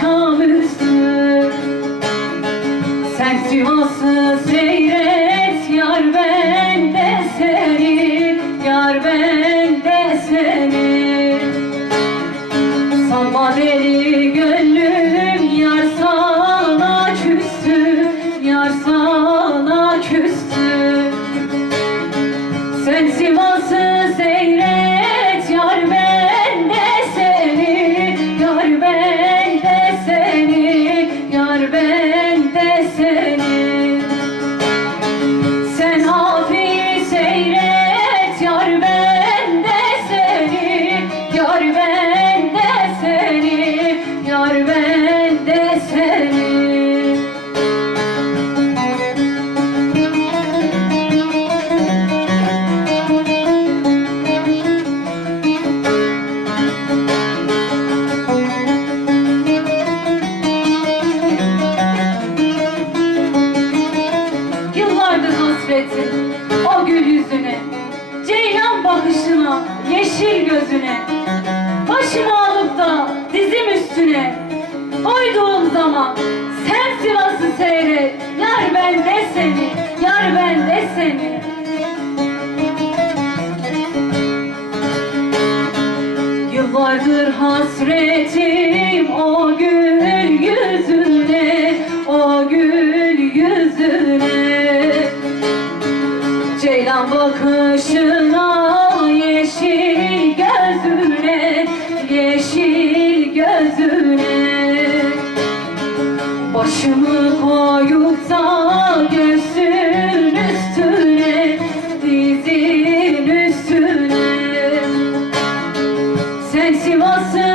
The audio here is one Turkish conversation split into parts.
Come. Yüzüne Ceylan bakışına, yeşil gözüne. Başımı alıp da dizim üstüne. Koyduğum zaman sen Sivas'ı seyret Yar ben de seni, yar ben de seni. Yıllardır hasretim o gül yüzüne, bakışına, yeşil gözüne, yeşil gözüne. Başımı koyup da göğsün üstüne, dizin üstüne. Sen Sivas'ı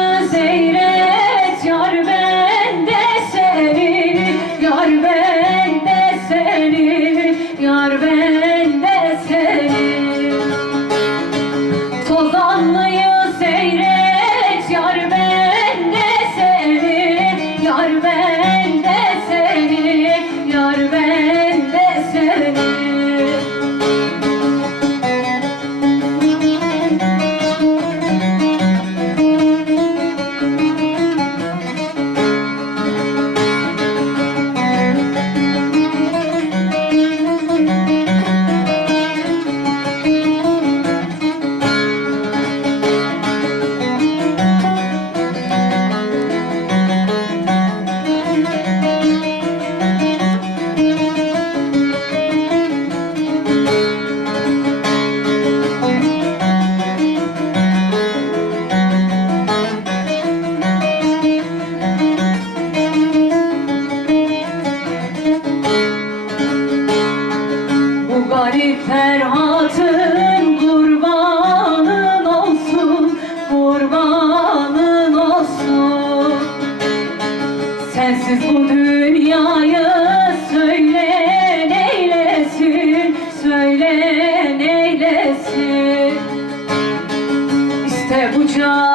Savior.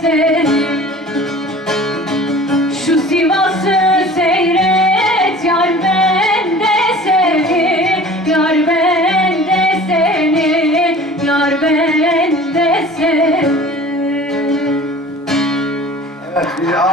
Seni şu Sivas'ı seyret yar ben de seni Yar ben de seni Yar ben de seni. Evet,